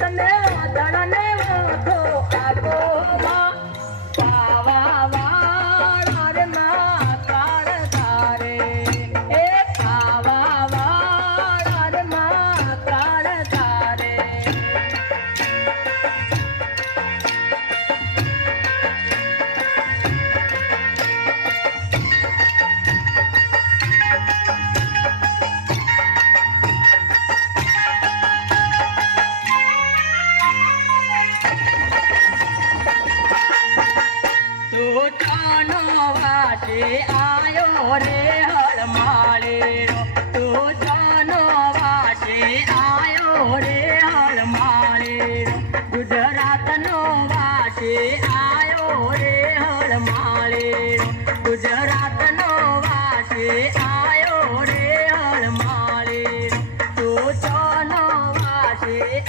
તમે વાદળને ઓળખો આબોમાં પાવા વાળા રે માં કાળ તારે એ પાવા વાળા રે માં કાળ તારે आयो रे हळमाळेरो तू जानो वासे आयो रे हळमाळेरो गुजरात नो वासे आयो रे हळमाळेरो गुजरात नो वासे आयो रे हळमाळेरो तू जानो वासे